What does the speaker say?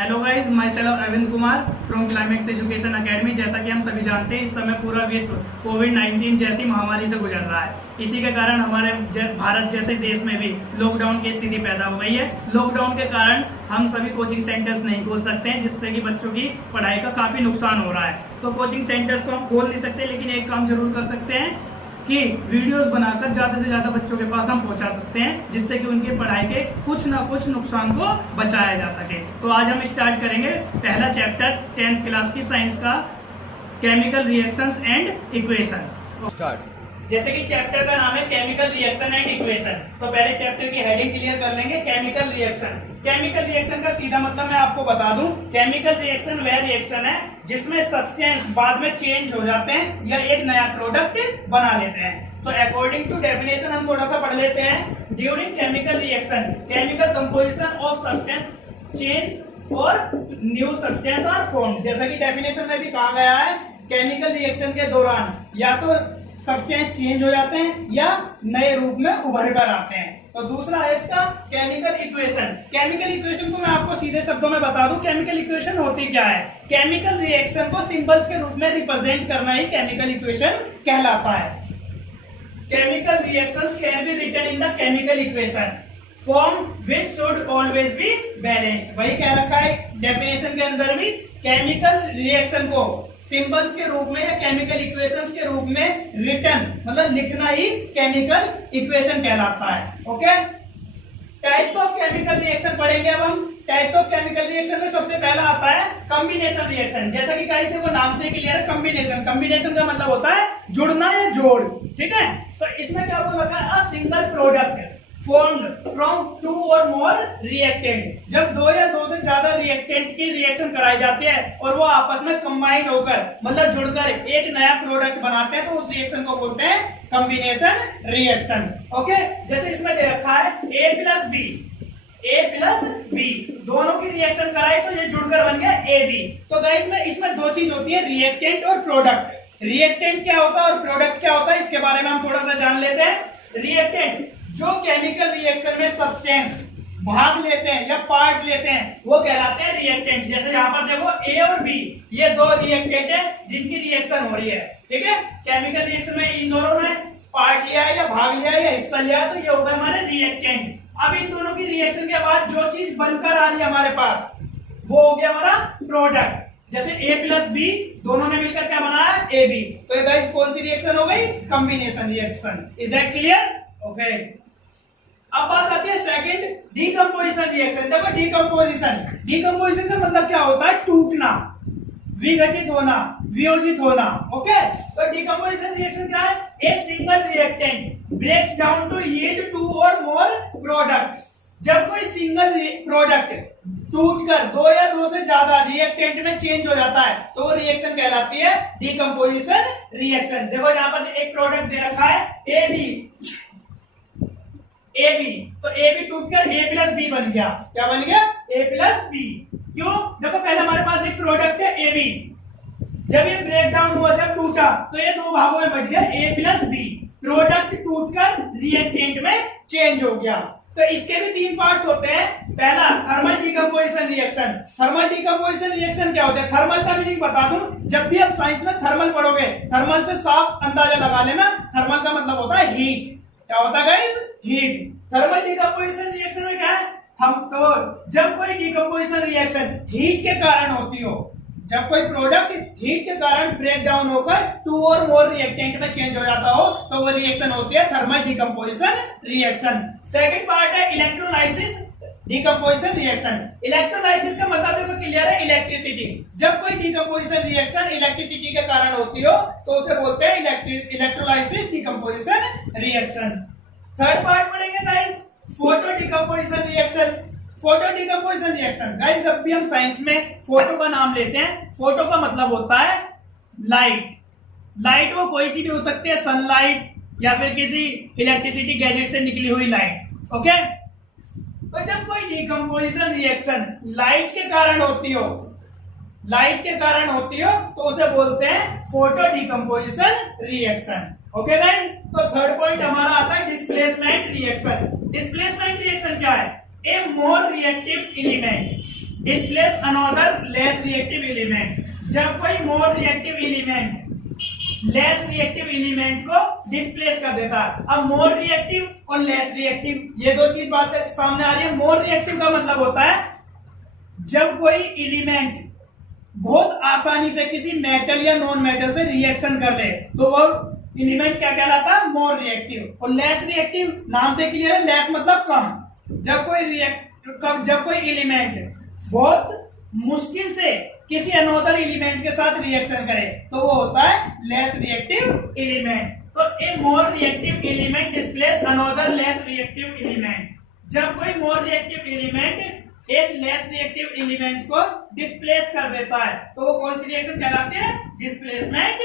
Hello guys, myself Arvind Kumar from Climax Education Academy. जैसा कि हम सभी जानते हैं, इस समय पूरा विश्व कोविड-19 जैसी महामारी से गुजर रहा है। इसी के कारण हमारे भारत जैसे देश में भी लॉकडाउन की स्थिति पैदा हो गई है। लॉकडाउन के कारण हम सभी कोचिंग सेंटर्स नहीं खोल सकते हैं, जिससे कि बच्चों की पढ़ाई का काफ़ी नुकसान हो रहा है। तो कोचिंग सेंटर्स को हम खोल नहीं सकते, लेकिन एक काम जरूर कर सकते हैं कि वीडियोस बनाकर ज़्यादा से ज़्यादा बच्चों के पास हम पहुंचा सकते हैं, जिससे कि उनकी पढ़ाई के कुछ ना कुछ नुकसान को बचाया जा सके। तो आज हम स्टार्ट करेंगे पहला चैप्टर 10th क्लास की साइंस का, केमिकल रिएक्शंस एंड इक्वेशंस। जैसे कि चैप्टर का नाम है केमिकल रिएक्शन एंड इक्वेशन, तो पहले चैप्टर की हेडिंग क्लियर कर लेंगे। केमिकल रिएक्शन, केमिकल रिएक्शन का सीधा मतलब मैं आपको बता दूं, केमिकल रिएक्शन वह रिएक्शन है जिसमें सब्सटेंस बाद में चेंज हो जाते हैं या एक नया प्रोडक्ट बना लेते हैं। तो अकॉर्डिंग टू डेफिनेशन हम थोड़ा सा पढ़ लेते हैं। During chemical reaction, chemical composition of substance change और न्यू सब्सटेंस आर फॉर्म्ड। जैसा कि डेफिनेशन में भी कहा गया है, केमिकल रिएक्शन के दौरान या तो सब्सटेंस चेंज हो जाते हैं या नए रूप में उभर कर आते हैं। तो दूसरा है इसका केमिकल इक्वेशन। केमिकल इक्वेशन को मैं आपको सीधे शब्दों में बता दूं, केमिकल इक्वेशन होती क्या है। केमिकल रिएक्शन को सिंबल्स के रूप में रिप्रेजेंट करना ही केमिकल इक्वेशन कहलाता है। Chemical reactions can be written in the chemical equation form which should always be balanced. वही कह रखा है डेफिनेशन के अंदर भी, केमिकल रिएक्शन को सिंबल्स के रूप में या केमिकल इक्वेशंस के रूप में रिटन मतलब लिखना ही केमिकल इक्वेशन कहलाता है। Okay, types of chemical reaction पढ़ेंगे अब हम। टाइप्स ऑफ केमिकल रिएक्शन में सबसे पहला आता है कॉम्बिनेशन रिएक्शन। जैसा कि गाइस देखो नाम से क्लियर है, कॉम्बिनेशन। कॉम्बिनेशन का मतलब होता है जुड़ना या जोड़, ठीक है। तो इसमें क्या बोल रखा है, a single product formed from two or more reactant। जब दो या दो से ज्यादा रिएक्टेंट की रिएक्शन कराई जाती है और वो आपस में कंबाइन होकर मतलब जुड़कर एक नया प्रोडक्ट बनाते हैं, तो उस रिएक्शन को बोलते हैं कॉम्बिनेशन रिएक्शन। ओके, जैसे इसमें दे रखा है A प्लस बी, दोनों की रिएक्शन कराई तो ये जुड़कर बन गया AB। तो गाइस में इसमें दो चीज होती है, रिएक्टेंट और प्रोडक्ट। रिएक्टेंट क्या होता है और प्रोडक्ट क्या होता है, इसके बारे में हम थोड़ा सा जान लेते हैं। रिएक्टेंट जो केमिकल रिएक्शन में सब्सटेंस भाग लेते हैं या पार्ट लेते हैं, वो कहलाते हैं रिएक्टेंट। जैसे यहाँ पर देखो A और B, ये दो रिएक्टेंट है जिनकी रिएक्शन हो रही है, ठीक है। केमिकल रिएक्शन में इन दोनों ने पार्ट लिया है या भाग लिया है या हिस्सा लिया है, तो ये होगा हमारे रिएक्टेंट। अब इन दोनों की रिएक्शन के बाद जो चीज बनकर आ रही है हमारे पास, वो हो गया हमारा प्रोडक्ट। जैसे A प्लस बी, दोनों ने मिलकर क्या बनाया है, AB। तो ये गाइस कौन सी रिएक्शन हो गई, combination reaction. Is that clear? Okay, अब बात आती है सेकंड, डीकंपोजिशन रिएक्शन। देखो डीकंपोजिशन का मतलब क्या होता है, टूटना, विघटित होना, वियोजित होना। ओके, तो डीकंपोजिशन रिएक्शन क्या है, a single reactant breaks down to yield two और मोर प्रोडक्ट। जब कोई सिंगल प्रोडक्ट टूटकर दो या दो से ज्यादा रिएक्टेंट में चेंज हो जाता है, तो वो रिएक्शन कहलाती है डीकंपोजिशन रिएक्शन। देखो यहाँ पर एक प्रोडक्ट दे रखा है AB, तो AB टूटकर A प्लस बी बन गया। क्या बन गया, A प्लस बी। क्यों, देखो पहले हमारे पास एक प्रोडक्ट है AB, जब ये ब्रेक डाउन हुआ, जब टूटा, तो ये दो भागों में बट गया A प्लस बी। प्रोडक्ट टूटकर रिएक्टेंट में चेंज हो गया। तो इसके भी तीन पार्ट्स होते हैं। पहला thermal decomposition reaction. Thermal decomposition reaction क्या होता है, थर्मल का मीनिंग बता दूं, जब भी आप साइंस में थर्मल पढ़ोगे, थर्मल से साफ अंदाजा लगा लेना, थर्मल का मतलब होता है हीट। क्या होता है guys, heat. Thermal decomposition reaction में क्या है, हम तो जब कोई डीकंपोजिशन रिएक्शन हीट के कारण होती हो, जब कोई प्रोडक्ट हीट के कारण ब्रेक डाउन होकर टू और मोर रिएक्टेंट में चेंज हो जाता हो, तो वो रिएक्शन होती है thermal decomposition reaction. Second part है इलेक्ट्रोलाइसिस डीकंपोजिशन रिएक्शन। इलेक्ट्रोलाइसिस का मतलब देखो क्लियर है, इलेक्ट्रिसिटी। जब कोई डीकंपोजिशन रिएक्शन इलेक्ट्रिसिटी के कारण होती हो, तो उसे बोलते हैं electrolysis decomposition reaction. Third part पढ़ेंगे guys, photo decomposition reaction. Photo decomposition reaction guys, जब भी हम साइंस में फोटो का नाम लेते हैं, फोटो का मतलब होता है लाइट। लाइट वो कोई सी भी हो सकती है, सनलाइट या फिर किसी इलेक्ट्रिसिटी गैजेट से निकली हुई लाइट। ओके, तो जब कोई डीकंपोजिशन रिएक्शन लाइट के कारण होती हो, तो उसे बोलते हैं photo decomposition reaction. Okay guys, तो थर्ड पॉइंट हमारा आता है डिस्प्लेसमेंट रिएक्शन। डिस्प्लेसमेंट रिएक्शन क्या है, a more reactive element displace another less reactive element. जब कोई more reactive element less reactive element को डिस्प्लेस कर देता है। अब मोर रिएक्टिव और लेस रिएक्टिव ये दो चीज बात सामने आ रही है। मोर रिएक्टिव का मतलब होता है जब कोई एलिमेंट बहुत आसानी से किसी मेटल या नॉन मेटल से रिएक्शन कर ले तो वो एलिमेंट क्या कहलाता है, मोर रिएक्टिव। और लेस रिएक्टिव नाम से क्लियर है, लेस मतलब कम। जब कोई एलिमेंट बहुत मुश्किल से किसी अनदर एलिमेंट के साथ रिएक्शन करे तो वो होता है लेस रिएक्टिव एलिमेंट। तो a more reactive element displace another less reactive element. जब कोई मोर रिएक्टिव एलिमेंट एक लेस रिएक्टिव एलिमेंट को डिस्प्लेस कर देता है तो वो कौन सी रिएक्शन कहलाती है, डिस्प्लेसमेंट